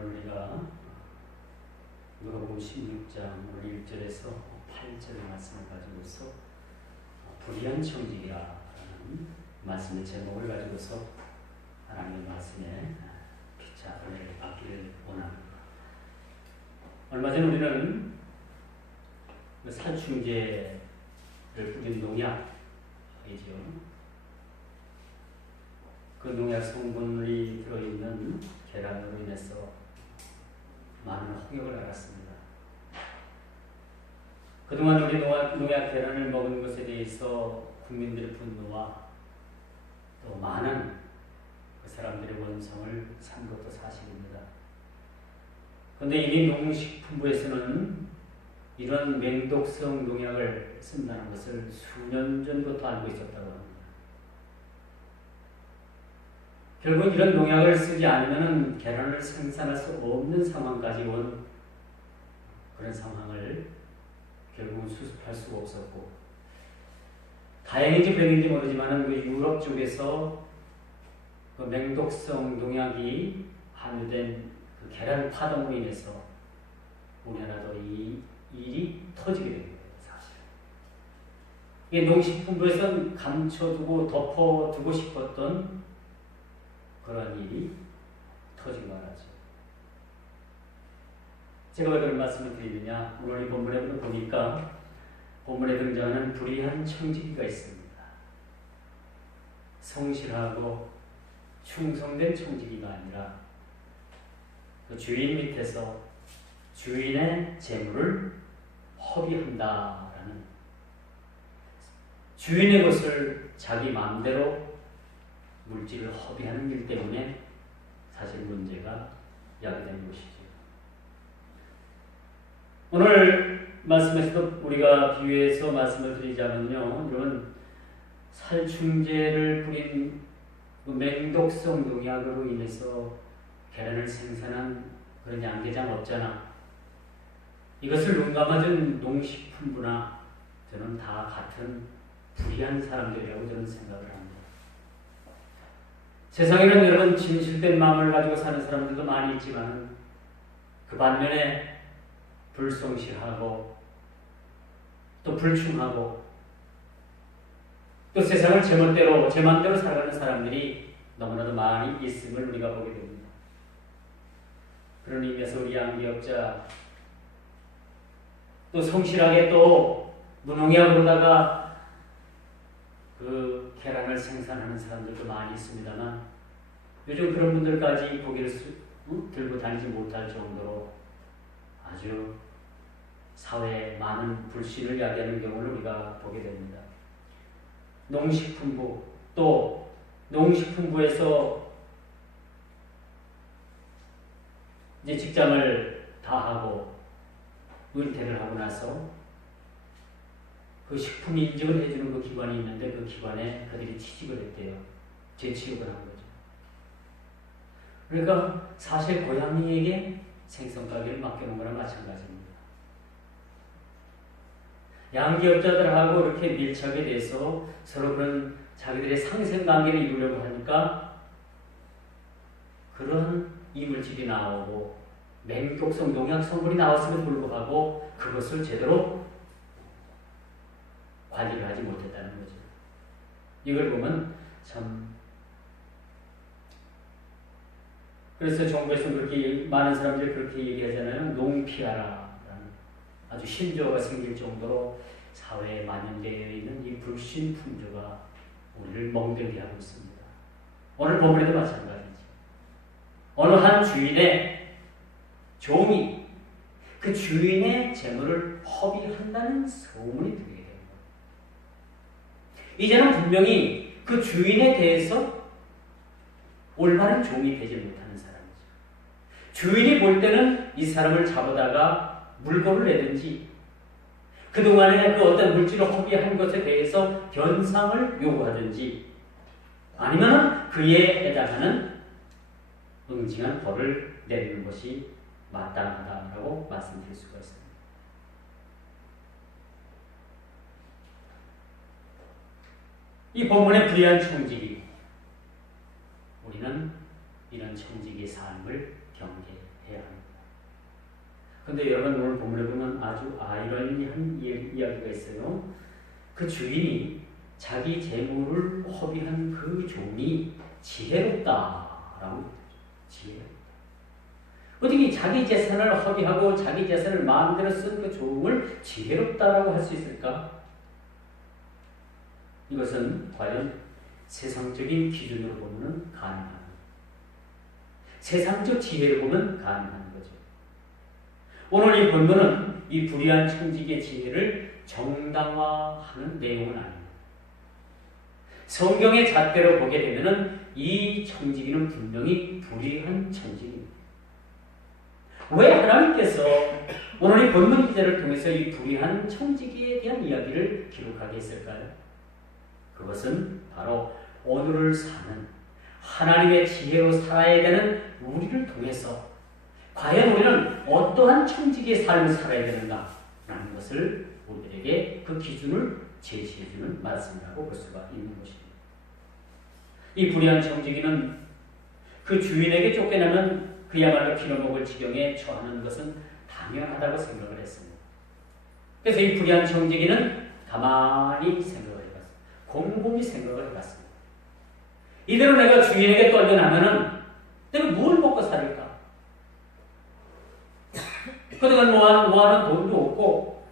오늘 우리가 누가복음 16장 1절에서 8절의 말씀을 가지고서 불의한 청지기라는 말씀의 제목을 가지고서 하나님의 말씀에 은혜를 받기를 원합니다. 얼마 전 우리는 살충제를 뿌린 농약이죠. 그 농약 성분이 들어있는 계란으로 인해서 많은 홍역을 알았습니다. 그동안 우리 농약 계란을 먹은 것에 대해서 국민들의 분노와 또 많은 그 사람들의 원성을 산 것도 사실입니다. 그런데 이미 농식품부에서는 이런 맹독성 농약을 쓴다는 것을 수년 전부터 알고 있었다고 합니다. 결국 이런 농약을 쓰지 않으면 계란을 생산할 수 없는 상황까지 온 그런 상황을 결국은 수습할 수가 없었고, 다행인지 불행인지 모르지만 그 유럽 쪽에서 그 맹독성 농약이 함유된 그 계란 파동으로 인해서 우리나라도 이 일이 터지게 된 거예요, 사실. 이게 농식품부에서는 감춰두고 덮어두고 싶었던 그런 일이 터지고 말았죠. 제가 왜 그런 말씀을 드리느냐, 오늘 이 본문에 보니까 본문에 등장하는 불의한 청지기가 있습니다. 성실하고 충성된 청지기가 아니라 그 주인 밑에서 주인의 재물을 허비한다라는, 주인의 것을 자기 마음대로 물질을 허비하는 일 때문에 사실 문제가 야기된 것이죠. 오늘 말씀에서도 우리가 비유해서 말씀을 드리자면요, 이런 살충제를 뿌린 그 맹독성 농약으로 인해서 계란을 생산한 그런 양계장 업자나 이것을 눈 감아준 농식품부나 저는 다 같은 불의한 사람들이라고 저는 생각을 합니다. 세상에는 여러분 진실된 마음을 가지고 사는 사람들도 많이 있지만 그 반면에 불성실하고 또 불충하고 또 세상을 제 맘대로 살아가는 사람들이 너무나도 많이 있음을 우리가 보게 됩니다. 그런 의미에서 우리 양기업자 또 성실하게 또 무농약으로다가 그 계란을 생산하는 사람들도 많이 있습니다만 요즘 그런 분들까지 고개를 들고 다니지 못할 정도로 아주 사회에 많은 불신을 야기하는 경우를 우리가 보게 됩니다. 농식품부, 또 농식품부에서 이제 직장을 다 하고 은퇴를 하고 나서 그 식품 인증을 해주는 그 기관이 있는데 그 기관에 그들이 취직을 했대요. 재취업을 한 거죠. 그러니까 사실 고양이에게 생선가게를 맡겨놓은 거랑 마찬가지입니다. 양기업자들하고 이렇게 밀착이 돼서 서로 그런 자기들의 상생관계를 이루려고 하니까 그런 이물질이 나오고 맹독성 농약 성분이 나왔음에도 불구하고 그것을 제대로 관리를 하지 못했다는 거죠. 이걸 보면 참, 그래서 정부에서 그렇게 많은 사람들이 그렇게 얘기하잖아요. 농피하라라는 아주 신조어가 생길 정도로 사회에 만연되어 있는 이 불신 풍조가 우리를 멍들게 하고 있습니다. 오늘 본문에도 마찬가지죠. 어느 한 주인의 종이 그 주인의 재물을 허비한다는 소문이 들리게 됩니다. 이제는 분명히 그 주인에 대해서 올바른 종이 되지 못하는 사람이죠. 주인이 볼 때는 이 사람을 잡아다가 물건을 내든지 그동안에 그 어떤 물질을 허비한 것에 대해서 변상을 요구하든지 아니면 그에 해당하는 응징한 벌을 내리는 것이 마땅하다라고 말씀드릴 수가 있습니다. 이 본문의 불의한 청지기, 우리는 이런 청지기의 삶을 경계해야 합니다. 근데 여러분 오늘 본문에 보면 아주 아이러니한 이야기가 있어요. 그 주인이 자기 재물을 허비한 그 종이 지혜롭다라고 지혜롭다. 어떻게 자기 재산을 허비하고 자기 재산을 마음대로 쓴 그 종을 지혜롭다라고 할 수 있을까? 이것은 과연 세상적인 기준으로 보면 가능한, 세상적 지혜를 보면 가능한 거죠. 오늘 이 본문은 이 불의한 청지기의 지혜를 정당화하는 내용은 아닙니다. 성경의 잣대로 보게 되면 이 청지기는 분명히 불의한 청지기입니다. 왜 하나님께서 오늘 이 본문 기자를 통해서 이 불의한 청지기에 대한 이야기를 기록하게 했을까요? 그것은 바로 오늘을 사는 하나님의 지혜로 살아야 되는 우리를 통해서 과연 우리는 어떠한 청지기의 삶을 살아야 되는가라는 것을 우리들에게 그 기준을 제시해주는 말씀이라고 볼 수가 있는 것입니다. 이 불의한 청지기는 그 주인에게 쫓겨나면 그야말로 빌어먹을 지경에 처하는 것은 당연하다고 생각을 했습니다. 그래서 이 불의한 청지기는 가만히 생각을 해봤습니다. 곰곰이 생각을 해봤습니다. 이대로 내가 주인에게 떨려나면은 내가 뭘 먹고 살을까? 그동안 모아놓은 돈도 없고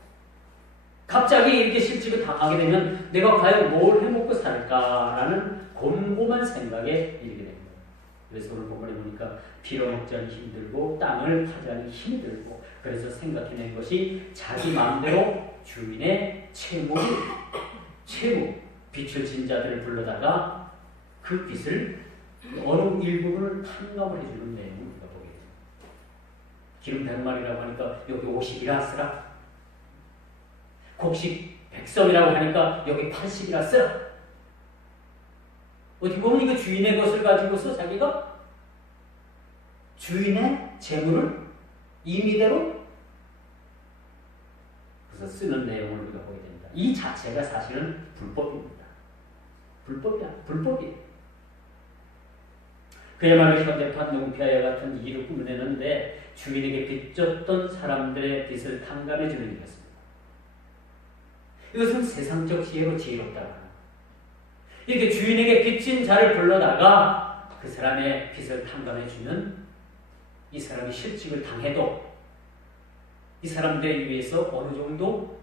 갑자기 이렇게 실직을 당하게 되면 내가 과연 뭘 해먹고 살까라는 곰곰한 생각에 이르게 됩니다. 그래서 오늘 본문에 보니까 빌어먹자니 힘들고 땅을 파자니 힘이 들고 그래서 생각해낸 것이 자기 마음대로 주인의 채무, 빚을 진 자들을 불러다가 그 빚을 어느 일부분을 탕감을 해주는 내용을 우리가 보게 됩니다. 기름 100마리라고 하니까 여기 50이라 쓰라. 곡식 100섬이라고 하니까 여기 80이라 쓰라. 어떻게 보면 이거 주인의 것을 가지고서 자기가 주인의 재물을 임의대로 그래서 쓰는 내용을 우리가 보게 됩니다. 이 자체가 사실은 불법입니다. 불법이에요. 그야말로 현대판 농피아야 같은 일을 꾸며내는데 주인에게 빚졌던 사람들의 빚을 탕감해주는 일이었습니다. 이것은 세상적 지혜로 지혜롭다고 합니다. 이렇게 주인에게 빚진 자를 불러다가 그 사람의 빚을 탕감해주면 이 사람이 실직을 당해도 이 사람들에 위해서 어느 정도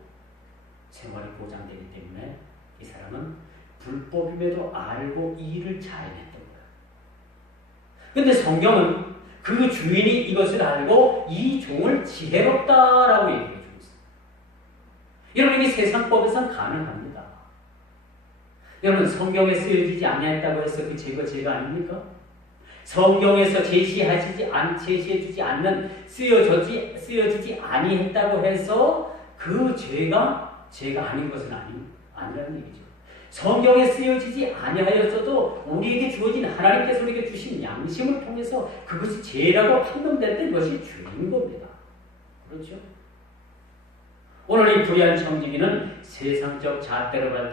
생활이 보장되기 때문에 이 사람은 불법임에도 알고 이 일을 잘 해냈던 거예요. 그런데 성경은 그 주인이 이것을 알고 이 종을 지혜롭다라고 얘기해 주고 있어요. 여러분 이게 세상법에선 가능합니다. 여러분 성경에 쓰여지지 아니했다고 해서 그 죄가 죄가 아닙니까? 성경에서 제시해주지 않는 쓰여지지 아니했다고 해서 그 죄가 아닌 것은 아니라는 얘기죠. 성경에 쓰여지지 아니하였어도 우리에게 주어진 하나님께서 우리에게 주신 양심을 통해서 그것이 죄라고 판단될 때 그것이 죄인 겁니다. 그렇죠? 오늘 이 불의한 청지기는 세상적 잣대로 볼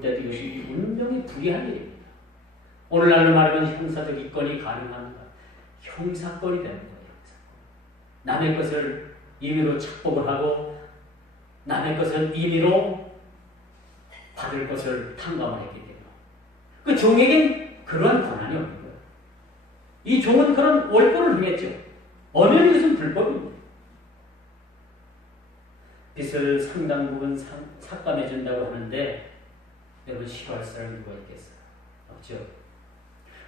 때도 이것이 분명히 불의한 일입니다. 오늘날로 말하면 형사적 이권이 가능합니다. 형사권이 되는 거예요. 남의 것을 임의로 착복을 하고 남의 것을 임의로 받을 것을 탕감을 했기 때문에 그 종에겐 그러한 권한이 없는 거예요. 이 종은 그런 월권을 행했죠. 엄연히 이것은 불법입니다. 빚을 상당 부분 삭감해 준다고 하는데 여러분 싫어할 사람이 누가 있겠어요? 없죠.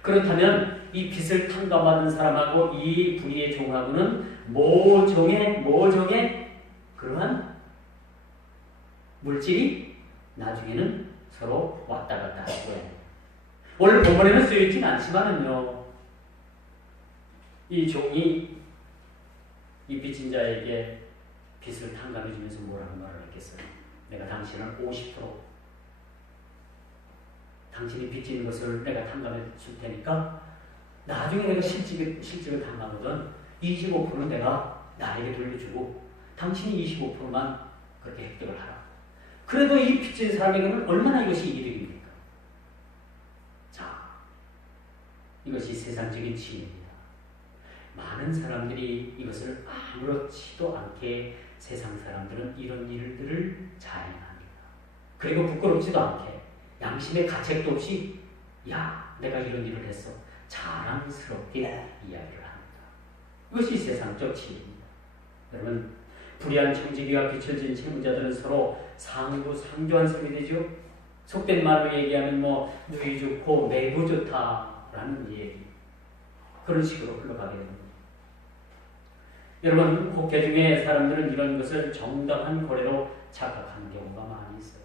그렇다면 이 빚을 탕감받은 사람하고 이 불의의 종하고는 모종의 그러한 물질이 나중에는 서로 왔다 갔다 할 거예요. 오늘 본문에는 쓰여있진 않지만은요, 이 종이 이 빚진 자에게 빚을 탕감해주면서 뭐라고 말을 했겠어요? 내가 당신을 50% 당신이 빚진 것을 내가 탕감해 줄 테니까 나중에 내가 실직을 당하거든 25%는 내가 나에게 돌려주고 당신이 25%만 그렇게 획득을 하라. 그래도 이 빚진 사람에게는 얼마나 이것이 이득입니까? 자, 이것이 세상적인 지혜입니다. 많은 사람들이 이것을 아무렇지도 않게 세상 사람들은 이런 일들을 잘 행합니다. 그리고 부끄럽지도 않게 양심의 가책도 없이 야, 내가 이런 일을 했어. 자랑스럽게 이야기를 합니다. 이것이 세상적 치유입니다. 여러분, 불의한 청지기와 비춰진 채무자들은 서로 상부상조한 셈이 되죠. 속된 말로 얘기하면 누이 좋고 매부 좋다라는 얘기. 그런 식으로 흘러가게 됩니다. 여러분, 국회 중에 사람들은 이런 것을 정당한 거래로 착각하는 경우가 많이 있어요.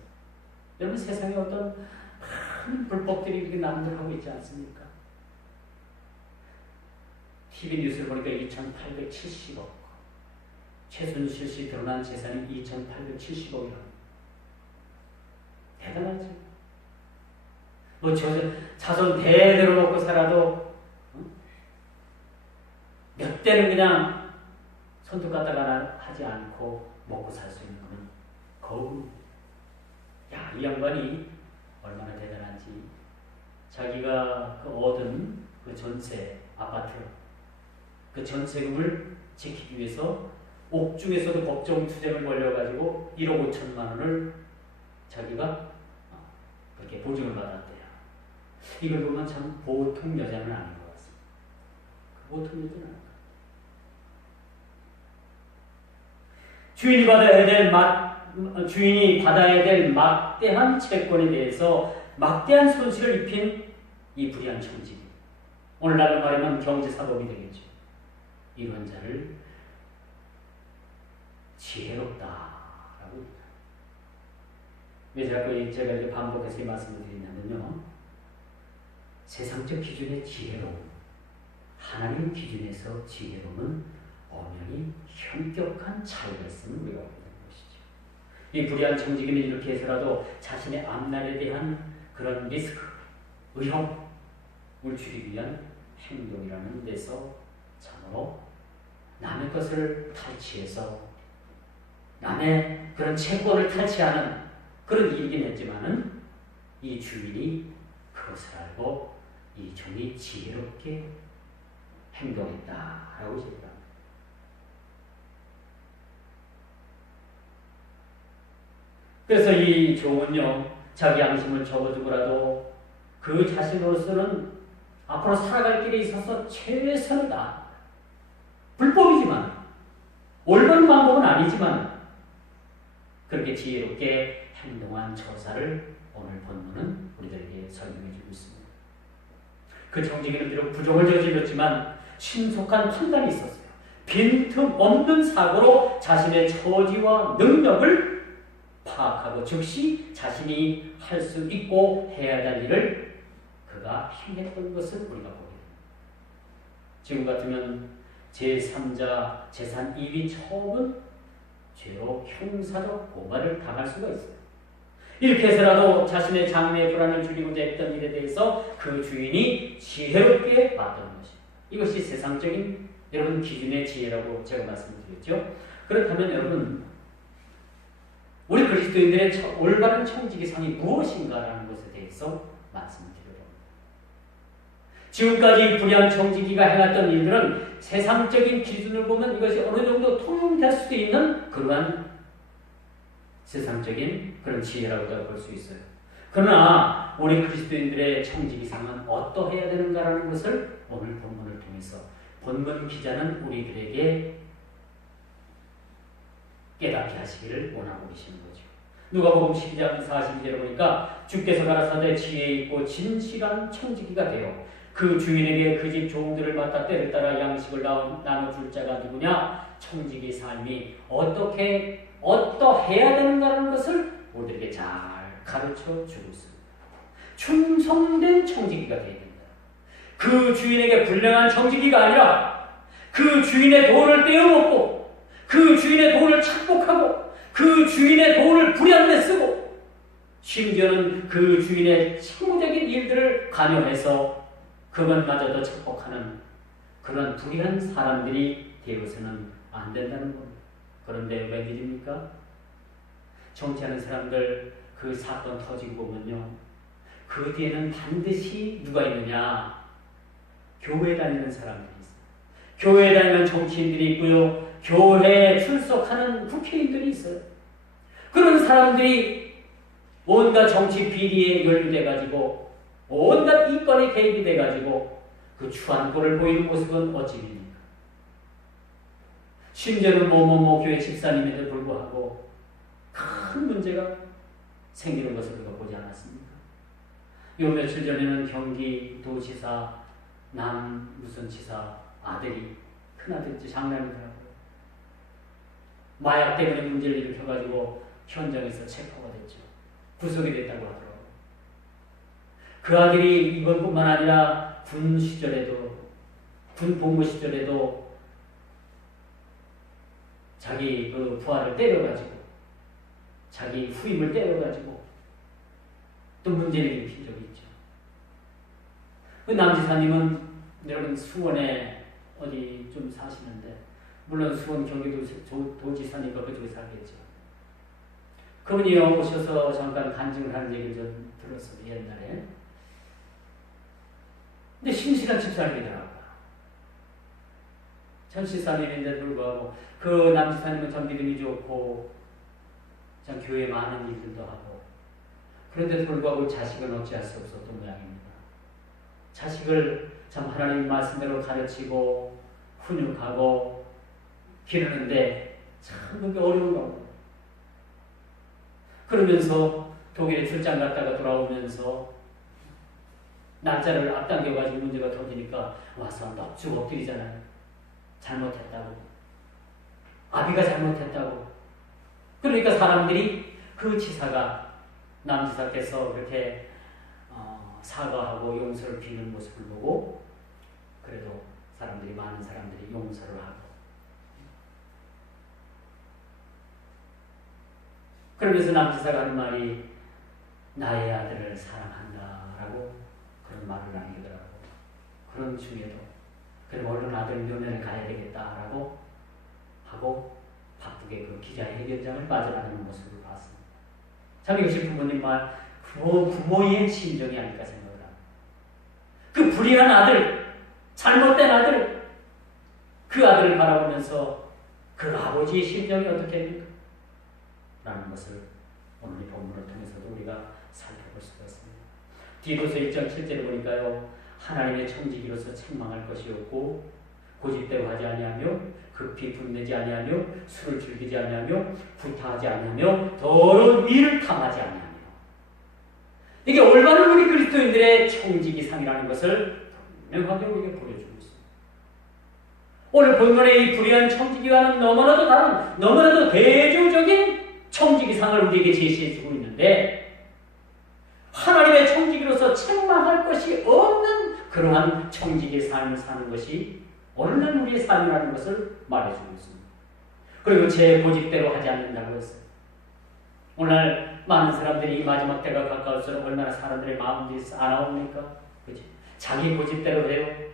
여러분, 세상에 어떤 많은 불법들이 이렇게 난무하고 있지 않습니까? TV 뉴스를 보니까 2,870억. 최순실 씨 드러난 재산이 2,870억이라고. 대단하죠. 자손 대대로 먹고 살아도 몇 대는 그냥 손톱 갖다가 하지 않고 먹고 살 수 있는 건 거울. 야, 이 양반이 얼마나 대단한지. 자기가 얻은 그 전세, 아파트, 그 전세금을 지키기 위해서 옥중에서도 법정 투쟁을 벌여가지고 1억 5천만 원을 자기가 그렇게 보증을 받았대요. 이걸 보면 참 보통 여자는 아닌 것 같습니다. 보통 여자는 아닌 것 같아요. 주인이 받아야 될 막대한 채권에 대해서 막대한 손실을 입힌 이 불의한 청지기. 오늘날로 말하면 경제사법이 되겠죠. 이런 자를 지혜롭다라고 합니다. 왜 자꾸 제가 이렇게 반복해서 이 말씀을 드리냐면요. 세상적 기준의 지혜로움, 하나님 기준에서 지혜로움은 엄연히 현격한 차이가 있음을 우리가 보게 되는 것이죠. 이 불의한 청지기는 이렇게 해서라도 자신의 앞날에 대한 그런 리스크, 위험을 줄이기 위한 행동이라는 데서 참으로 남의 것을 탈취해서 남의 그런 채권을 탈취하는 그런 일이긴 했지만은 이 주인이 그것을 알고 이 종이 지혜롭게 행동했다라고 얘기합니다. 그래서 이 종은요, 자기 양심을 접어두고라도 그 자신으로서는 앞으로 살아갈 길에 있어서 최선을 다 불법이지만 올바른 방법은 아니지만 그렇게 지혜롭게 행동한 처사를 오늘 본문은 우리들에게 설명해 주고 있습니다. 그 청지기는 비록 부정을 저질렀지만 신속한 판단이 있었어요. 빈틈 없는 사고로 자신의 처지와 능력을 파악하고 즉시 자신이 할 수 있고 해야 할 일을 그가 행했던 것을 우리가 보게 됩니다. 지금 같으면 제3자 재산 이익이 처음은 죄로 형사적 고발을 당할 수가 있어요. 이렇게 해서라도 자신의 장래의 불안을 줄이고자 했던 일에 대해서 그 주인이 지혜롭게 봤던 것입니다. 이것이 세상적인 여러분 기준의 지혜라고 제가 말씀드렸죠. 그렇다면 여러분, 우리 그리스도인들의 올바른 청지기상이 무엇인가라는 것에 대해서 말씀드려봅니다. 지금까지 불의한 청지기가 행했던 일들은 세상적인 기준을 보면 이것이 어느 정도 통용될 수도 있는 그러한 세상적인 그런 지혜라고 볼 수 있어요. 그러나 우리 그리스도인들의 청지기상은 어떠해야 되는가라는 것을 오늘 본문을 통해서 본문 기자는 우리들에게 깨닫게 하시기를 원하고 계시는 거죠. 누가복음 12장 42절에 보니까 주께서 가라사대 지혜 있고 진실한 청지기가 되어 그 주인에게 그 집 종들을 맡아 때를 따라 양식을 나눠줄 자가 누구냐? 청지기 삶이 어떠해야 되는가라는 것을 우리에게 잘 가르쳐 주고 있습니다. 충성된 청지기가 되어야 된다. 그 주인에게 불량한 청지기가 아니라 그 주인의 돈을 떼어먹고 그 주인의 돈을 착복하고 그 주인의 돈을 불의한 데 쓰고 심지어는 그 주인의 채무적인 일들을 관여해서 그것마저도 착복하는 그런 불의한 사람들이 되어서는 안 된다는 겁니다. 그런데 웬일입니까? 정치하는 사람들 그 사건 터지고 보면요, 그 뒤에는 반드시 누가 있느냐? 교회 다니는 사람들이 있어요. 교회에 다니는 정치인들이 있고요. 교회에 출석하는 국회의원들이 있어요. 그런 사람들이 온갖 정치 비리에 연루돼가지고 온갖 이권에 개입이 돼가지고 그 추한 꼴을 보이는 모습은 어찌입니까? 심지어는 뭐뭐뭐 교회 집사님에도 불구하고 큰 문제가 생기는 것을 우리가 보지 않았습니까? 요 며칠 전에는 경기도지사 남 무슨 지사 아들이 큰아들이 장남이더라고요. 마약 때문에 문제를 일으켜가지고 현장에서 체포가 됐죠. 구속이 됐다고 하더라고요. 그 아들이 이번뿐만 아니라 군 시절에도 군 복무 시절에도 자기 그 부하를 때려가지고 자기 후임을 때려가지고 또 문제를 일으킨 적이 있죠. 그 남지사님은 여러분 수원에 어디 좀 사시는데 물론 수원 경기도지사니까 그쪽에 살겠죠. 그분이 오셔서 잠깐 간증을 하는 얘기를 좀 들었어요. 옛날에. 근데 신실한 집사님이더라고요. 전 집사님인데도 불구하고 그 남지사님은 참 믿음이 좋고 참 교회에 많은 일들도 하고 그런데도 불구하고 자식은 어찌할 수 없었던 모양입니다. 자식을 참 하나님 말씀대로 가르치고 훈육하고 기르는데 참 그게 어려운 겁니다. 그러면서 독일에 출장 갔다가 돌아오면서 날짜를 앞당겨가지고 문제가 터지니까 와서 넙죽 엎드리잖아요. 잘못했다고. 아비가 잘못했다고. 그러니까 사람들이 그 지사가 남지사께서 그렇게 사과하고 용서를 비는 모습을 보고 그래도 많은 사람들이 용서를 하고 그러면서 남지사가 하는 말이 나의 아들을 사랑한다라고 그런 말을 남기더라고요. 그런 중에도 그래 얼른 아들 묘면에 가야 되겠다라고 하고 바쁘게 그 기자회견장을 빠져나가는 모습을 봤습니다. 참 이것이 부모님 말 부모의 심정이 아닐까 생각을 합니다. 그 불의한 아들, 잘못된 아들, 그 아들을 바라보면서 그 아버지의 심정이 어떻게 됩니까? 라는 것을 오늘 이 본문을 통해서도 우리가 살펴볼 수가 있습니다. 디도서 1장 7절을 보니까요. 하나님의 청지기로서 책망할 것이 없고 고집대로 하지 아니하며 급히 분내지 아니하며 술을 즐기지 아니하며 구타하지 아니하며 더러운 일을 탐하지 아니하며 이게 올바른 우리 그리스도인들의 청지기상이라는 것을 명확하게 우리에게 보여주고 있습니다. 오늘 본문의 이 불의한 청지기와는 너무나도 다른 너무나도 대조적인 청지기상을 우리에게 제시해주고 있는데 하나님의 청지기로서 책망할 것이 없는 그러한 청지기의 삶을 사는 것이 오늘날 우리의 삶이라는 것을 말해주고 있습니다. 그리고 제 고집대로 하지 않는다고 했어요. 오늘 많은 사람들이 이 마지막 때가 가까울수록 얼마나 사람들의 마음들이 싸나옵니까? 그치? 자기 고집대로 해요.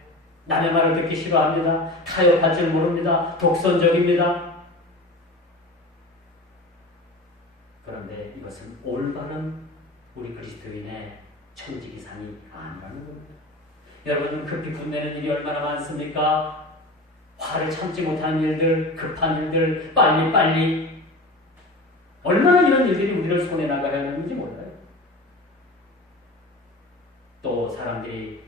남의 말을 듣기 싫어합니다. 타협할 줄 모릅니다. 독선적입니다. 그런데 이것은 올바른 우리 그리스도인의 청지기상이 아니라는 겁니다. 여러분 급히 분내는 일이 얼마나 많습니까? 화를 참지 못하는 일들, 급한 일들, 빨리 얼마나 이런 일들이 우리를 손에 나가야 하는지 몰라요. 또 사람들이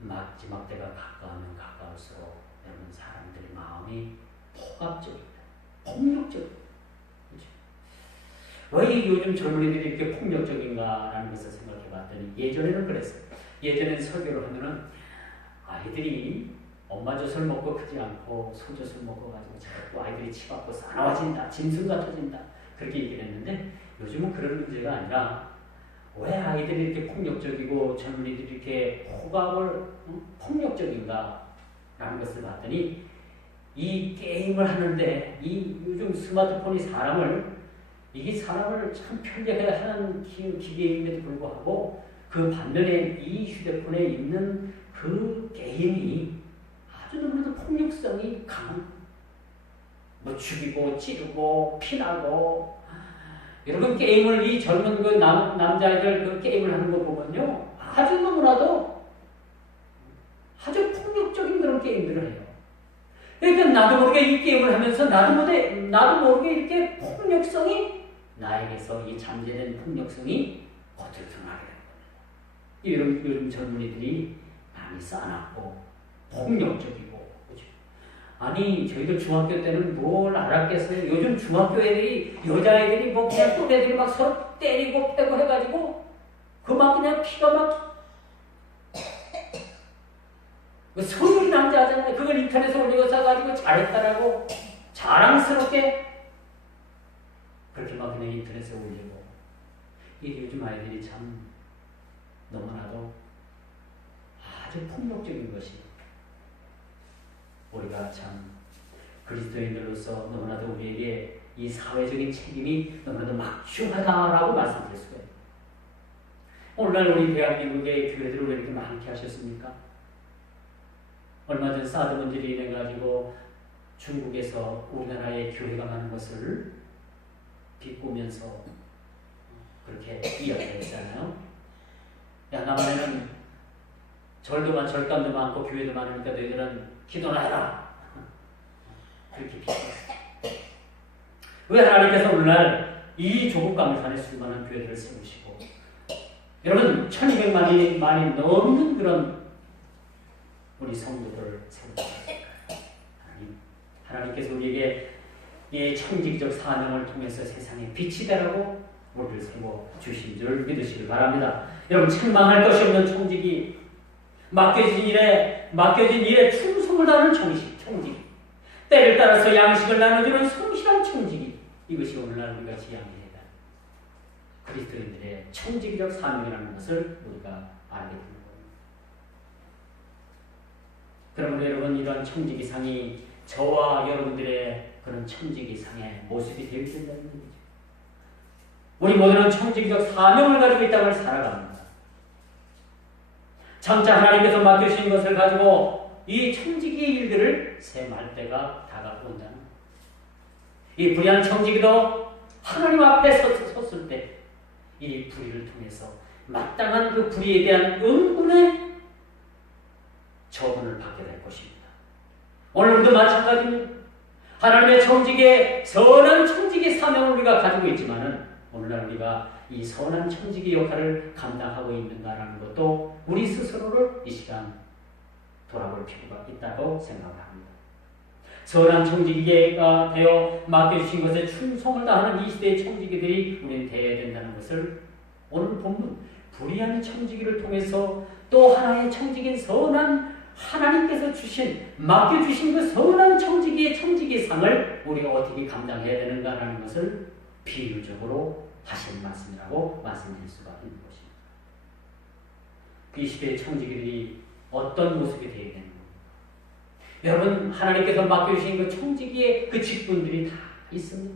마지막 때가 가까우면 가까울수록 여러분 사람들의 마음이 폭압적이다. 폭력적이다. 왜 요즘 젊은이들이 이렇게 폭력적인가라는 것을 생각해 봤더니 예전에는 그랬어요. 예전엔 설교를 하면은 아이들이 엄마 젖을 먹고 크지 않고 소젖을 먹어가지고 자꾸 아이들이 치받고 사나워진다. 짐승 같아진다. 그렇게 얘기를 했는데 요즘은 그런 문제가 아니라 왜 아이들이 이렇게 폭력적이고 젊은이들이 이렇게 폭력적인가 라는 것을 봤더니 이 게임을 하는데 이 요즘 스마트폰이 이게 사람을 참 편리하게 하는 기계임에도 불구하고 그 반면에 이 휴대폰에 있는 그 게임이 아주 너무나도 폭력성이 강한 뭐 죽이고 찌르고 피나고 여러분 게임을 이 젊은 그 남자애들 그 게임을 하는 거 보면요 아주 너무나도 아주 폭력적인 그런 게임들을 해요. 그러니까 나도 모르게 이 게임을 하면서 나도 모르게 이렇게 폭력성이 나에게서 이 잠재된 폭력성이 겉으로 드러나게 되는 겁니다. 요즘 젊은이들이 많이 싸납고 폭력적이고, 그렇죠? 아니 저희들 중학교 때는 뭘 알았겠어요? 요즘 중학교 애들이, 여자애들이 뭐 그냥 또래들이 막 서로 때리고 패고 해가지고 그 막 그냥 피가 막 소리 남자잖아요. 그걸 인터넷에 올려서 가지고 잘했다라고 자랑스럽게 그렇게 막 그냥 인터넷에 올리고. 이게 요즘 아이들이 참 너무나도 아주 폭력적인 것이, 우리가 참 그리스도인들로서 너무나도 우리에게 이 사회적인 책임이 너무나도 막중하다라고 말씀드릴 수가 있어요. 오늘날 우리 대한민국의 교회들을 왜 이렇게 많게 하셨습니까? 얼마 전 사드 문제로 인해 가지고 중국에서 우리나라의 교회가 많은 것을 비꼬면서 그렇게 이야기했잖아요. 야, 남한에는 절감도 많고 교회도 많으니까 너희들은 기도나 해라. 그렇게 비꼬았어요. 왜 하나님께서 오늘날 이 조국 강산에 수많은 교회들을 세우시고, 여러분 1200만이 넘는 그런 우리 성도들을 세우셨습니다. 하나님께서 우리에게 이 청지기적 사명을 통해서 세상에 빛이 되라고 우리를 세워 주신 줄 믿으시길 바랍니다. 여러분, 책망할 것이 없는 청지기, 맡겨진 일에 충성을 다하는 청지기, 때를 따라서 양식을 나눠주는 성실한 청지기, 이것이 오늘날 우리가 지향해야 한다. 그리스도인들의 청지기적 사명이라는 것을 우리가 알게 됩니다. 그러므로 여러분, 이러한 청지기상이 저와 여러분들의 그런 청지기상의 모습이 되어야 된다는 거죠. 우리 모두는 청지기적 사명을 가지고 이 땅을 살아갑니다. 장차 하나님께서 맡겨주신 것을 가지고 이 청지기의 일들을 셈할 때가 다가온다는 거예요. 이 불의한 청지기도 하나님 앞에 섰을 때 이 불의를 통해서 마땅한 그 불의에 대한 응분의 처분을 받게 될 것입니다. 오늘 우리도 마찬가지입니다. 하나님의 청지기의 선한 청지기 사명을 우리가 가지고 있지만은 오늘날 우리가 이 선한 청지기 역할을 감당하고 있는가라는 것도 우리 스스로를 이 시간 돌아볼 필요가 있다고 생각합니다. 선한 청지기가 되어 맡겨주신 것에 충성을 다하는 이 시대의 청지기들이 우리는 되어야 된다는 것을 오늘 본문 불의한 청지기를 통해서 또 하나의 청지기인 선한 하나님께서 맡겨주신 그 선한 청지기의 청지기상을 우리가 어떻게 감당해야 되는가라는 것을 비유적으로 하신 말씀이라고 말씀드릴 수가 있는 것입니다. 이 시대의 청지기들이 어떤 모습이 되어야 되는 겁니까? 여러분, 하나님께서 맡겨주신 그 청지기의 그 직분들이 다 있습니다.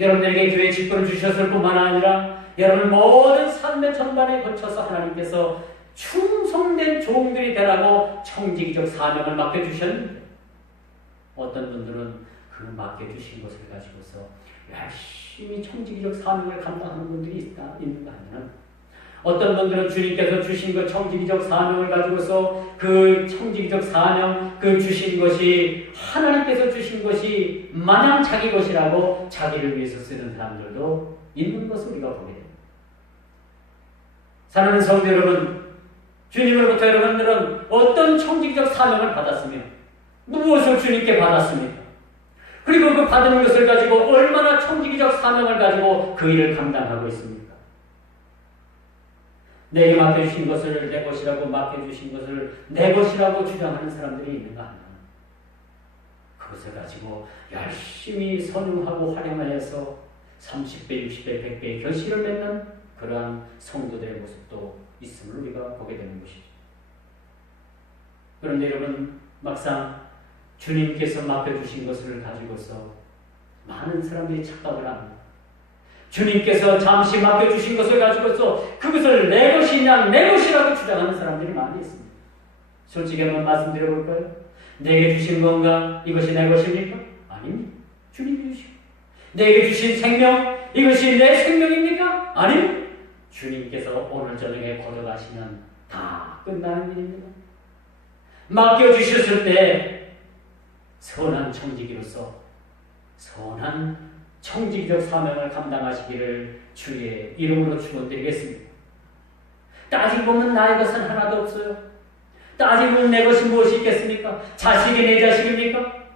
여러분들에게 교회 직분을 주셨을 뿐만 아니라 여러분 모든 삶의 전반에 걸쳐서 하나님께서 충성된 종들이 되라고 청지기적 사명을 맡겨주셨는데, 어떤 분들은 그 맡겨주신 것을 가지고서 열심히 청지기적 사명을 감당하는 분들이 있는가 하면, 어떤 분들은 주님께서 주신 그 청지기적 사명을 가지고서 그 청지기적 사명, 그 주신 것이 하나님께서 주신 것이 마냥 자기 것이라고 자기를 위해서 쓰는 사람들도 있는 것을 우리가 보게 됩니다. 사랑하는 성도 여러분, 주님으로부터 여러분들은 어떤 청지기적 사명을 받았으며 무엇을 주님께 받았습니까? 그리고 그 받은 것을 가지고 얼마나 청지기적 사명을 가지고 그 일을 감당하고 있습니까? 내게 맡겨주신 것을 내 것이라고 맡겨주신 것을 내 것이라고 주장하는 사람들이 있는가 하면 그것을 가지고 열심히 선용하고 활용하여서 30배, 60배, 100배의 결실을 맺는 그러한 성도들의 모습도 있음을 우리가 보게 되는 것이죠. 그런데 여러분, 막상 주님께서 맡겨주신 것을 가지고서 많은 사람들이 착각을 합니다. 주님께서 잠시 맡겨주신 것을 가지고서 그것을 내 것이냐 내 것이라고 주장하는 사람들이 많이 있습니다. 솔직히 한번 말씀드려볼까요? 내게 주신 건가? 이것이 내 것입니까? 아닙니다. 주님이 주시고. 내게 주신 생명? 이것이 내 생명입니까? 아닙니다. 주님께서 오늘 저녁에 거둬가시면 다 끝나는 일입니다. 맡겨주셨을 때 선한 청지기로서 선한 청지기적 사명을 감당하시기를 주의 이름으로 축원드리겠습니다. 따지고 보면 나의 것은 하나도 없어요. 따지고 보면 내 것이 무엇이 있겠습니까? 자식이 내 자식입니까?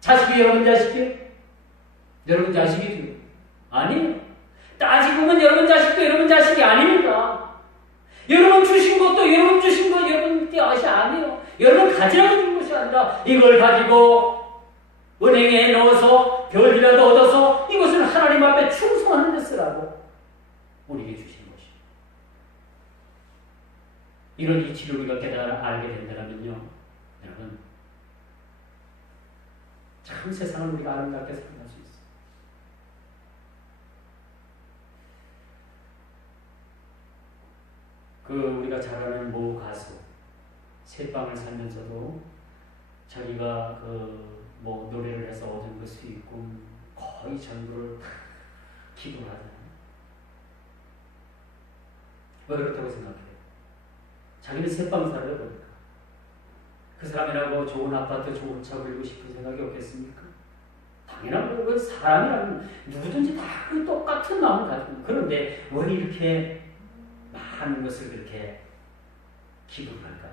자식이 여러분 자식이에요? 여러분 자식이죠? 아니에요. 따지고 보면 여러분 자식도 여러분 자식이 아닙니다. 여러분 주신 것도 여러분 주신 거 여러분 것이 아니에요. 여러분 가지라고 준 것이 아니라 이걸 가지고 은행에 넣어서 별이라도 얻어서 이것을 하나님 앞에 충성하는 데 쓰라고 우리에게 주신 것이에요. 이런 이치를 우리가 깨달아 알게 된다면요, 여러분 참 세상을 우리가 아름답게 살아갈 수 있어요. 우리가 잘 아는 모 가수 새빵을 살면서도 자기가 노래를 해서 얻은 그 수익금 거의 전부를 다 기부를 하잖아요. 왜 그렇다고 생각해요? 자기는 새빵 살아요, 보니까. 그 사람이라고 좋은 아파트, 좋은 차 빌고 싶은 생각이 없겠습니까? 당연한 거고, 사람이라면 누구든지 다 그 똑같은 마음을 가지고. 그런데 왜 이렇게 많은 것을 그렇게 기부를 할까요?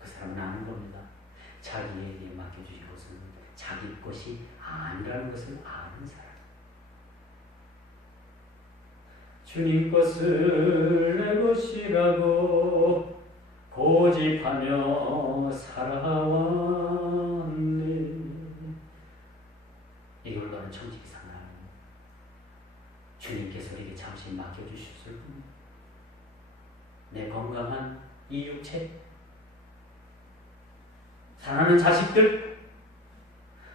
그 사람은 아는 겁니다. 자기에게 맡겨주신 것은 자기 것이 아니라는 것을 아는 사람. 주님 것을 내 것이라고 고집하며 살아왔네. 이게 올바른 청지기 생활. 주님께서 우리에게 잠시 맡겨주셨을 뿐입니다. 내 건강한 이 육체, 사랑하는 자식들,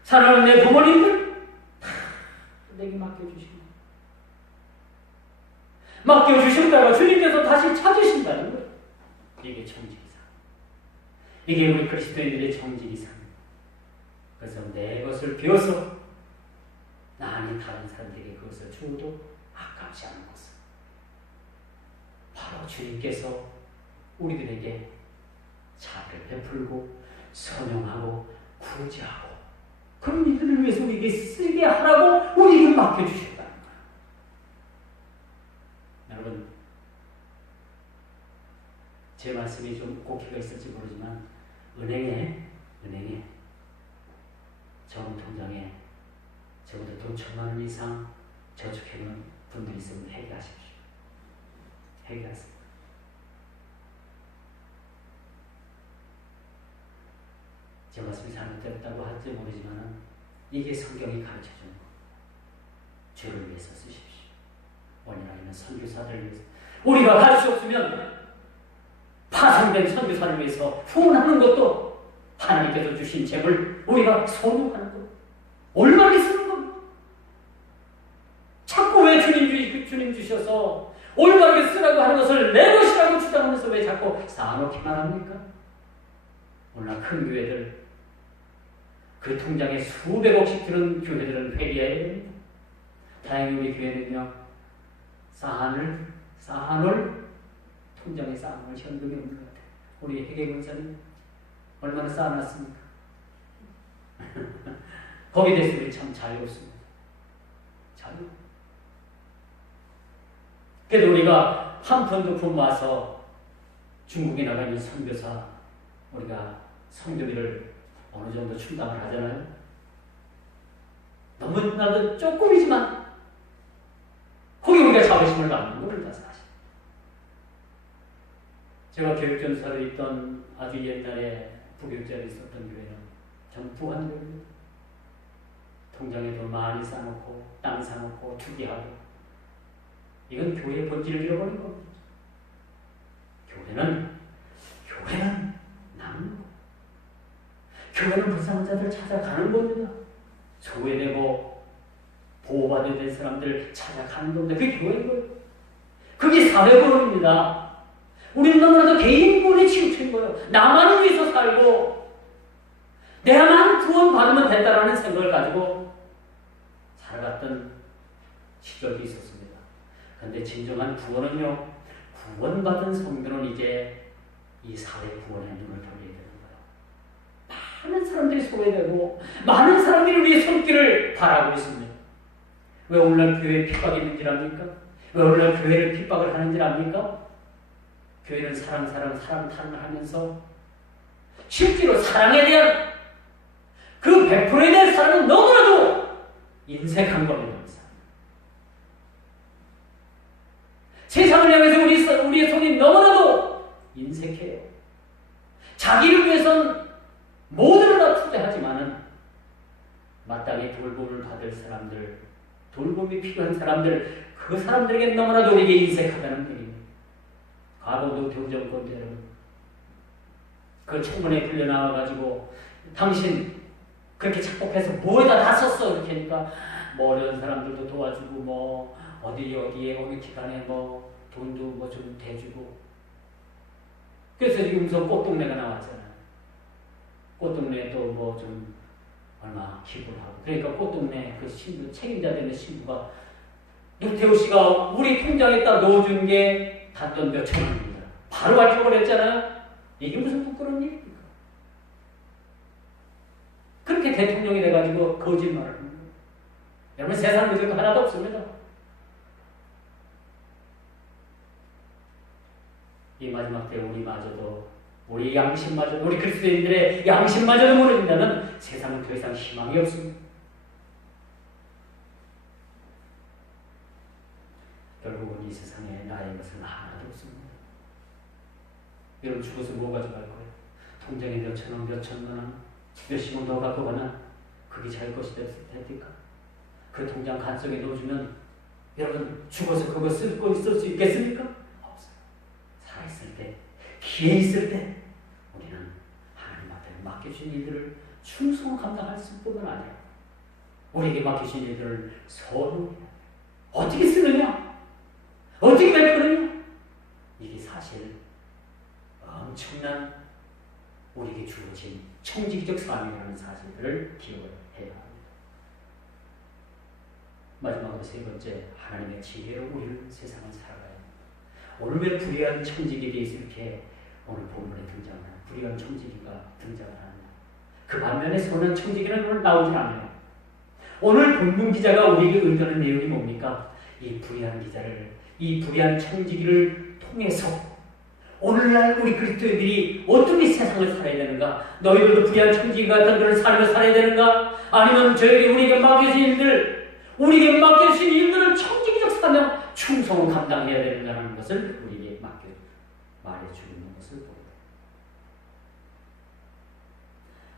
사랑하는 내 부모님들 다 내게 맡겨주신 거예요. 맡겨주셨다가 주님께서 다시 찾으신다는 거예요. 이게 청지기상. 이게 우리 그리스도인들의 청지기상입니다. 그래서 내 것을 비워서 나 아닌 다른 사람들에게 그것을 주어도 아깝지 않은 것은 바로 주님께서 우리들에게 자비를 베풀고 선용하고 구제하고 그런 이들을 위해서 우리에게 쓰게 하라고 우리에게 맡겨주셨다는 거예요. 여러분, 제 말씀이 좀 곡해가 있을지 모르지만 은행에 적은 통장에 적어도 돈 1,000만 원 이상 저축해놓은 분들이 있으면 해결하십시오. 해결하세요. 제 말씀이 잘못됐다고 할지 모르지만 이게 성경이 가르쳐주는 거. 죄를 위해서 쓰십시오. 원이나 있는 선교사들을 위해서. 우리가 할 수 없으면 파송된 선교사를 위해서 후원하는 것도 하나님께서 주신 재물 우리가 소유하는 것. 올바르게 쓰는 겁니다. 자꾸 왜 주님 주셔서 올바르게 쓰라고 하는 것을 내 것이라고 주장하면서 왜 자꾸 쌓아놓기만 합니까? 오늘 큰 교회들 그 통장에 수백억씩 드는 교회들은 회개해야 됩니다. 다행히 우리 교회는요, 쌓아놓을 통장에 쌓아놓을 현금이 없는 것 같아요. 우리 회계공사는 얼마나 쌓아놨습니까? 거기에 대해서 우리 참 자유롭습니다. 자유. 그래도 우리가 한 푼도 품어와서 중국에 나가 있는 선교사 우리가 성교비를 어느 정도 충당을 하잖아요. 너무나도 조금이지만 거기 우리가 자부심을 갖는 겁니다, 사실. 제가 교육전사로 있던 아주 옛날에 부교육자로 있었던 교회는 전 부한교회입니다. 통장에 돈 많이 쌓아놓고 땅 사놓고 투기하고 이건 교회의 본질을 잃어버린 겁니다. 교회는 남는 거. 교회는 불쌍한 자들 찾아가는 겁니다. 소외되고 보호받아야 될 사람들 찾아가는 겁니다. 그게 교회인 거예요. 그게 사회본입니다. 우리는 너무나도 개인본에 치우친 거예요. 나만을 위해서 살고 내만 구원받으면 된다라는 생각을 가지고 살아갔던 시절도 있었습니다. 그런데 진정한 구원은요, 구원받은 성도는 이제 이 사회 구원에 눈을 돌려야 되는 거예요. 많은 사람들이 소외되고 많은 사람들이 우리의 손길을 바라고 있습니다. 왜 오늘날 교회에 핍박이 있는지 압니까? 왜 오늘날 교회를 핍박을 하는지 압니까? 교회는 사랑 타령을 하면서 실제로 사랑에 대한 그 100%에 대한 사랑은 너무나도 인색한 겁니다. 세상을 향해서 우리의 손이 너무나도 인색해요. 자기를 위해선 모두를 다 투자하지만은 마땅히 돌봄을 받을 사람들, 돌봄이 필요한 사람들, 그 사람들에게 너무나도 우리에게 인색하다는 얘기입니다. 과거도 교정권 때 여러분, 그 청문회에 끌려 나와가지고 당신 그렇게 착복해서 뭐에다 다 썼어 이렇게 하니까 뭐 어려운 사람들도 도와주고 뭐 어디에 어느 기관에 뭐 돈도 뭐 좀 대주고 그래서 지금 꽃동네가 나왔잖아요. 꽃동네에 또 뭐 좀 얼마 기부를 하고 그러니까 꽃동네 그 신부 책임자 되는 신부가 노태우 씨가 우리 통장에다 넣어준 게 단돈 몇천 원입니다. 바로 밝혀버렸잖아요. 이게 무슨 부끄러운 일입니까? 그렇게 대통령이 돼가지고 거짓말을 하는 거예요. 여러분 세상 그런 거 하나도 없습니다. 이 마지막 때 우리마저도 우리 양심마저도 우리 그리스도인들의 양심마저도 무너진다면 세상은 더 이상 희망이 없습니다. 결국은 이 세상에 나의 것은 하나도 없습니다. 여러분 죽어서 뭐 가져갈 거예요? 통장에 몇천 원, 몇천만 원, 몇십 원 더 갖고 가나? 그게 자기 것이 됩니까? 그 통장 간속에 넣어주면 여러분 죽어서 그거 쓸 수 있겠습니까? 없어요. 살아있을 때, 기회 있을 때 우리는 하나님 앞에 맡겨주신 일들을 충성을 감당할 뿐만 아니라 우리에게 맡겨주신 일들을 서로 어떻게 쓰느냐? 어떻게 베푸느냐? 이게 사실 엄청난 우리에게 주어진 청지기적 사명이라는 사실들을 기억을 해야 합니다. 마지막으로 세 번째, 하나님의 지혜로 우리는 세상을 살아가야 합니다. 오늘 왜 불의한 청지기에 대해서 이렇게 오늘 본문에 등장하는 불의한 청지기가 등장을 합니다. 그 반면에 선한 청지기는 오늘 나오질 않아요. 오늘 본문 기자가 우리에게 의도하는 내용이 뭡니까? 이 불의한 청지기를 통해서 오늘날 우리 그리스도인들이 어떻게 세상을 살아야 되는가? 너희들도 불의한 청지기 같은 그런 삶을 살아야 되는가? 아니면 저희들이 우리에게 맡겨진 일들을 청지기적 사명, 충성을 감당해야 되는가라는 것을 우리에게 말해주는 것을 보입니다.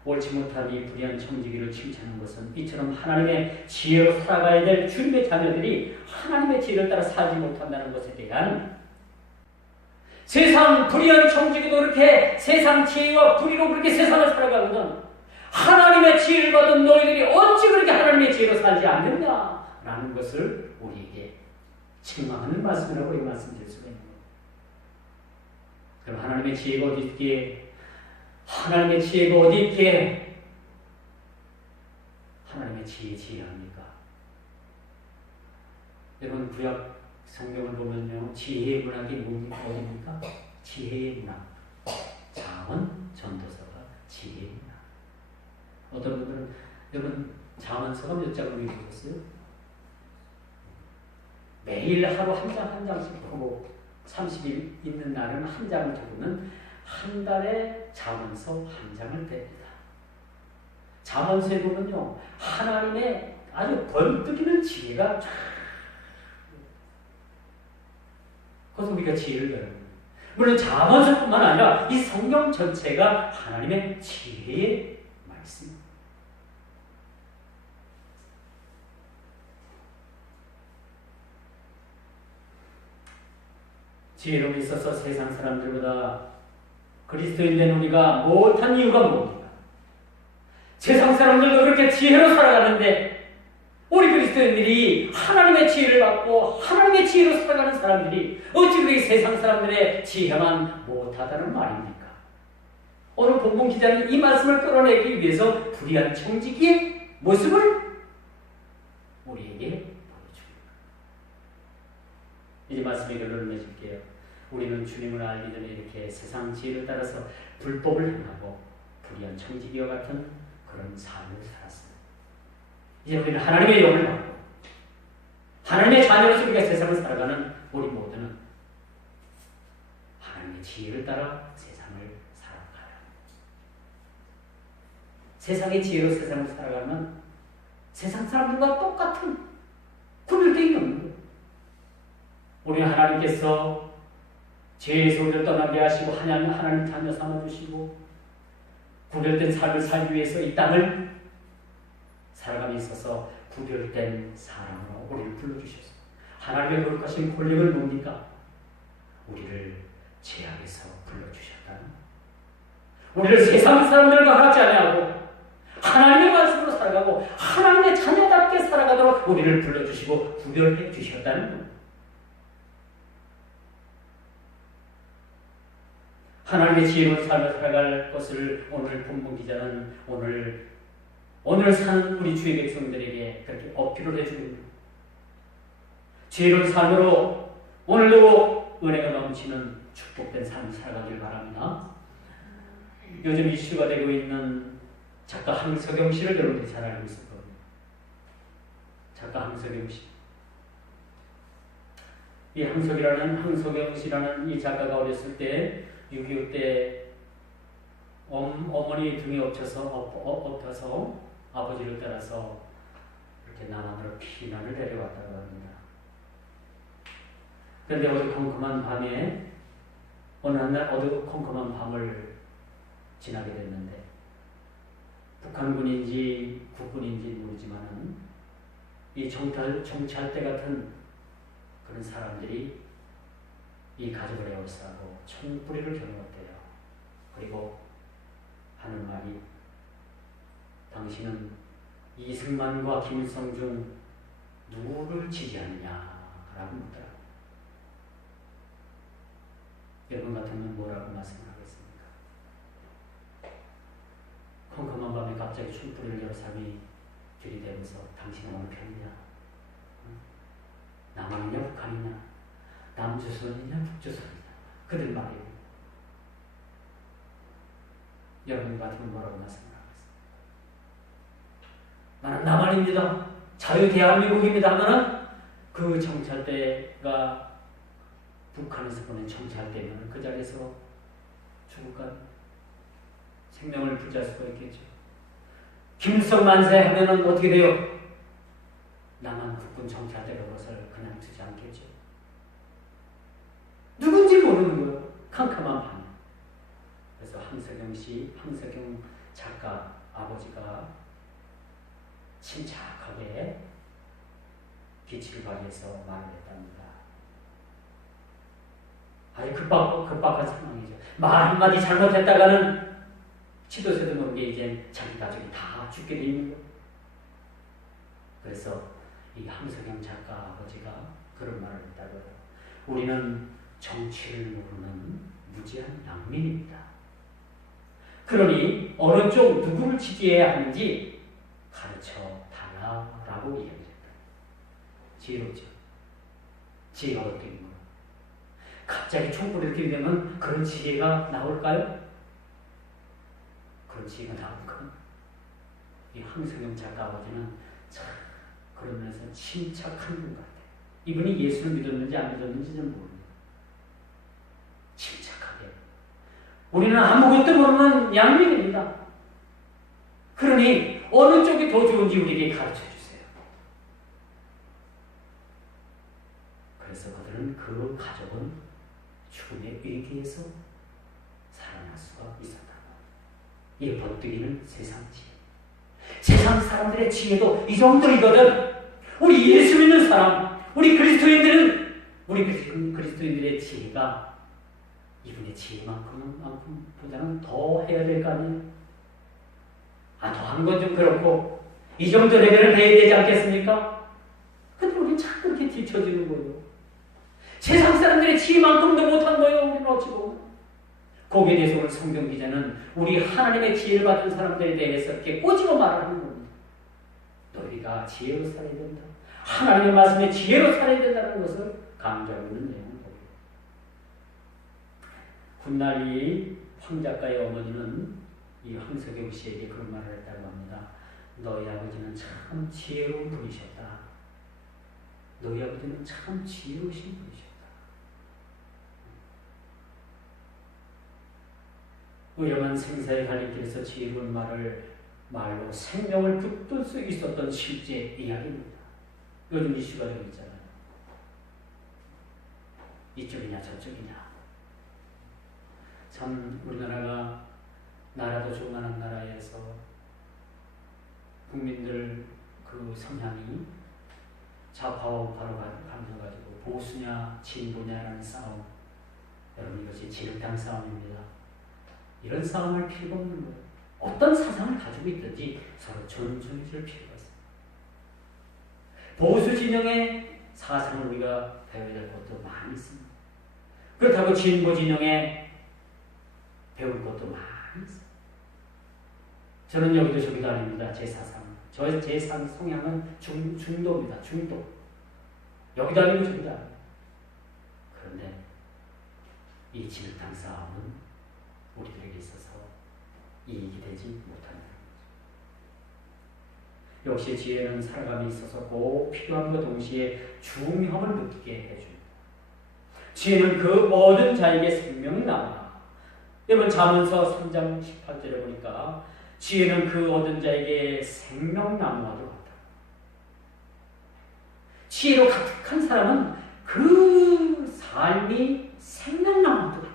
옳지 못한 이 불의한 청지기를 칭찬하는 것은 이처럼 하나님의 지혜로 살아가야 될 주님의 자녀들이 하나님의 지혜를 따라 살지 못한다는 것에 대한 세상 불의한 청지기도 그렇게 세상 지혜와 불의로 그렇게 세상을 살아가거든 하나님의 지혜를 받은 너희들이 어찌 그렇게 하나님의 지혜로 살지 않느냐라는 것을 우리에게 책망하는 말씀이라고 이 말씀드릴 수가 있는 겁니다. 그럼 하나님의 지혜가 어디 있기에 하나님의 지혜가 어디 있기에 하나님의 지혜합니까? 여러분 구약 성경을 보면요 지혜의 문학이 어디입니까? 지혜의 문학 잠언 전도서가 지혜의 문학. 어떤 분들은 여러분 잠언서가 몇 장을 읽으셨어요? 매일 하루 한 장씩 보고 30일 있는 날은 한 장을 적으면 한 달에 잠언서 한 장을 뗍니다. 잠언서에 보면요 하나님의 아주 번뜩이는 지혜가 쫙 그래서 우리가 지혜를 배우는 거예요. 물론 잠언서뿐만 아니라 이 성경 전체가 하나님의 지혜의 말씀입니다. 지혜로움에 있어서 세상 사람들보다 그리스도인 된 우리가 못한 이유가 뭡니까? 세상 사람들도 그렇게 지혜로 살아가는데 우리 그리스도인들이 하나님의 지혜를 받고 하나님의 지혜로 살아가는 사람들이 어찌 그렇게 세상 사람들의 지혜만 못하다는 말입니까? 오늘 본문 기자는 이 말씀을 끌어내기 위해서 불의한 청지기의 모습을 우리에게 보여줍니다. 이제 말씀의 결론을 맺을게요. 우리는 주님을 알기 전에 이렇게 세상 지혜를 따라서 불법을 행하고 불의한 청지기와 같은 그런 삶을 살았어요. 이제 우리는 하나님의 영을 받고 하나님의 자녀로서 우리가 세상을 살아가는 우리 모두는 하나님의 지혜를 따라 세상을 살아가야 합니다. 세상의 지혜로 세상을 살아가면 세상 사람들과 똑같은 구별됨이 없는 거예요. 우리 하나님께서 죄에서 우리를 떠나게 하시고 하나님 자녀 삼아주시고 구별된 삶을 살기 위해서 이 땅을 살아감에 있어서 구별된 사람으로 우리를 불러주셨습니다. 하나님의 거룩하신 권력을 뭡니까? 우리를 죄악에서 불러주셨다는, 우리를 세상 사람들과 같지 아니하고 하나님의 말씀으로 살아가고 하나님의 자녀답게 살아가도록 우리를 불러주시고 구별해 주셨다는 겁니다. 하나님의 지혜로운 삶을 살아갈 것을 오늘 본문 기자는 오늘 사는 우리 주의 백성들에게 그렇게 어필을 해줍니다. 지혜로운 삶으로 오늘도 은혜가 넘치는 축복된 삶을 살아가길 바랍니다. 요즘 이슈가 되고 있는 작가 황석영 씨를 여러분들이 잘 알고 있을 겁니다. 작가 황석영 씨. 이 황석영 씨라는 이 작가가 어렸을 때 6.25 때 어머니 등에 엎어서 아버지를 따라서 이렇게 남한으로 피난을 데려왔다고 합니다. 그런데 어두컴컴한 밤에 어느 날 어두컴컴한 밤을 지나게 됐는데 북한군인지 국군인지 모르지만은 이 정찰대 같은 그런 사람들이 이 가족을 에워싸고 총뿌리를 겨누었대요. 그리고 하는 말이 당신은 이승만과 김일성 중 누구를 지지하느냐라고 묻더라고요. 여러분 같으면 뭐라고 말씀을 하겠습니까? 컴컴한 밤에 갑자기 총뿌리를 여러 사람이 들이대면서 당신은 어느 편이냐? 남한이냐 북한이냐? 남조선이냐 북조선이냐? 그들 말이에요. 여러분 같으면 뭐라고 말씀을 하겠습니까? 나는 남한입니다. 자유 대한민국입니다 하면은 그 정찰대가 북한에서 보낸 정찰대면 그 자리에서 죽을까? 생명을 부지할 수가 있겠죠. 김일성 만세 하면은 어떻게 돼요? 남한 국군 정찰대가 그것을 그냥 두지 않겠죠. 누군지 모르는 거예요. 캄캄한 밤에. 그래서 황석영 작가 아버지가 침착하게 빛을 발휘해서 말을 했답니다. 아주 급박한 상황이죠. 말 한마디 잘못했다가는 치도새도 모르게 이제 자기 가족이 다 죽게 돼 있는 거예요. 그래서 이 황석영 작가 아버지가 그런 말을 했다고요. 우리는 정치를 모르는 무지한 낭민입니다. 그러니 어느 쪽 누구를 지지해야 하는지 가르쳐 달라라고 이야기했다. 지혜롭죠. 지혜가 어떻게 뭐 갑자기 총구를 들이대면 그런 지혜가 나올까요? 그런 지혜가 나올까? 이 황석영 작가 아버지는 참 그런 면에서 침착한 분 같아요. 이분이 예수를 믿었는지 안 믿었는지는 모릅니다. 침착하게. 우리는 아무것도 모르는 양민입니다. 그러니 어느 쪽이 더 좋은지 우리에게 가르쳐 주세요. 그래서 그들은 그 가족은 죽음의 위기에서 살아날 수가 있었다. 이 번뜩이는 세상 지혜. 세상 사람들의 지혜도 이 정도이거든. 우리 예수 믿는 사람, 우리 그리스도인들의 지혜가 이분의 지혜만큼보다는 더 해야 될 거 아니에요? 더 한 건 좀 그렇고 이 정도 레벨은 해야 되지 않겠습니까? 근데 우리는 자꾸 그렇게 뒤처지는 거예요. 세상 사람들의 지혜만큼도 못한 거예요. 우리는 어찌 보면. 거기에 대해서 오늘 성경 기자는 우리 하나님의 지혜를 받은 사람들에 대해서 이렇게 꼬집어 말하는 겁니다. 너희가 지혜로 살아야 된다. 하나님의 말씀에 지혜로 살아야 된다는 것을 강조하고 있는 내용입니다. 훗날이 황 작가의 어머니는 이 황석영 씨에게 그런 말을 했다고 합니다. 너희 아버지는 참 지혜로운 분이셨다. 너희 아버지는 참 지혜로우신 분이셨다. 위험한 생사의 갈림길에서 지혜로운 말로 생명을 붙들 수 있었던 실제 이야기입니다. 요즘 이슈가 되고 있잖아요. 이쪽이냐 저쪽이냐. 참 우리나라가 나라도 조그마한 나라에서 국민들 그 성향이 좌파와 우파로 갈려가지고 보수냐 진보냐라는 싸움. 여러분 이것이 진흙탕 싸움입니다. 이런 싸움을 필요가 없는 거예요. 어떤 사상을 가지고 있든지 서로 존중해 줄 필요가 있습니다. 보수 진영의 사상을 우리가 배워야 될 것도 많이 있습니다. 그렇다고 진보 진영에 배울 것도 많이 있습니다. 저는 여기도 저기도 아닙니다. 제 사상. 제 성향은 중도입니다. 중도. 여기도 아니고 저기도 아니고. 그런데 이 진흙탕 싸움은 우리들에게 있어서 이익이 되지 못하는 거죠. 역시 지혜는 살아감에 있어서 꼭 필요함과 동시에 중요함을 느끼게 해줍니다. 지혜는 그 모든 자에게 생명나무다. 여러분 잠언서 3장 18절에 보니까 지혜는 그 얻은 자에게 생명나무와도 같다. 지혜로 가득한 사람은 그 삶이 생명나무와도 같다.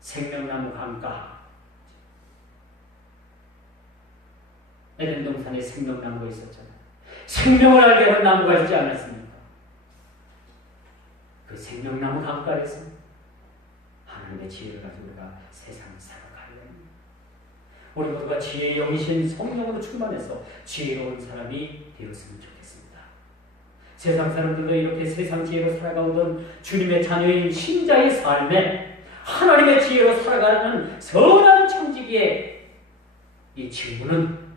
생명나무 강가. 에덴 동산에 생명나무가 있었잖아요. 생명을 알게 하는 나무가 있지 않았습니까? 그 생명나무 강가에서 하나님의 지혜를 가지고 우리가 세상을 살아가려 합니다. 우리 모두가 지혜의 영이신 성령으로 충만해서 지혜로운 사람이 되었으면 좋겠습니다. 세상 사람들도 이렇게 세상 지혜로 살아가오던 주님의 자녀인 신자의 삶에 하나님의 지혜로 살아가는 선한 청지기의 이 질문은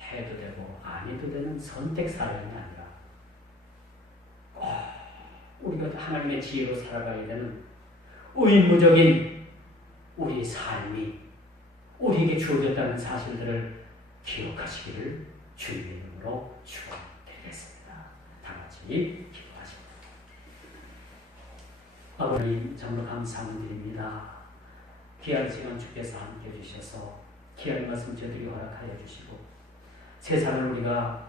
해도 되고 안 해도 되는 선택 사연이 아니라 우리가 하나님의 지혜로 살아가야 되는 의무적인 우리의 삶이 우리에게 주어졌다는 사실들을 기록하시기를 주님의 이름으로 축원드리겠습니다. 다 같이 기도하십니다. 아버님 정말 감사드립니다. 귀한 시간 주께서 함께 해주셔서 귀한 말씀 저들이 허락하여 주시고 세상을 우리가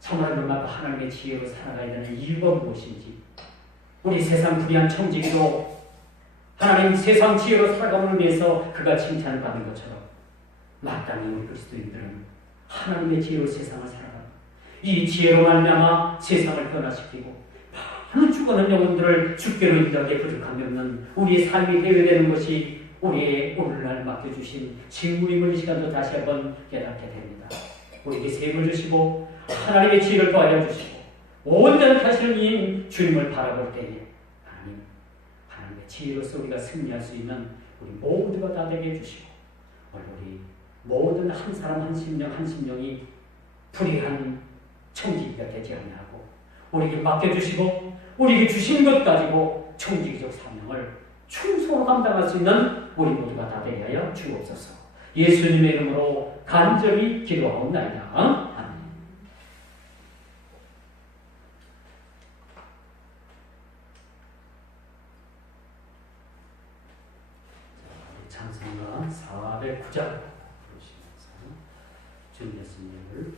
정말 눈앞 하나님의 지혜로 살아가야 되는 이유가 무엇인지 우리 세상 불의한 청지기도 하나님 세상 지혜로 살아감을 위해서 그가 칭찬을 받은 것처럼 마땅히 우리 그리스도인들은 하나님의 지혜로 세상을 살아가고 이 지혜로 말미암아 세상을 변화시키고 많은 죽어가는 영혼들을 주께로 인도하게 부족함이 없는 우리의 삶이 되어야 되는 것이 우리의 오늘날 맡겨주신 직무임을 이 시간도 다시 한번 깨닫게 됩니다. 우리에게 셈을 주시고 하나님의 지혜를 더하여 주시고 온전히 하시는 이 주님을 바라볼 때에 하나님의 지혜로서 우리가 승리할 수 있는 우리 모두가 다 되게 해주시고 오늘 우리 모든 한 사람 한 심령이 불의한 청지기가 되지 아니하고 우리에게 맡겨주시고 우리에게 주신 것 가지고 청지기적 사명을 충성으로 감당할 수 있는 우리 모두가 다 되게 하여 주옵소서. 예수님의 이름으로 간절히 기도하옵나이다. 아멘. 찬송가 409장 부르시면서 주님 예수님을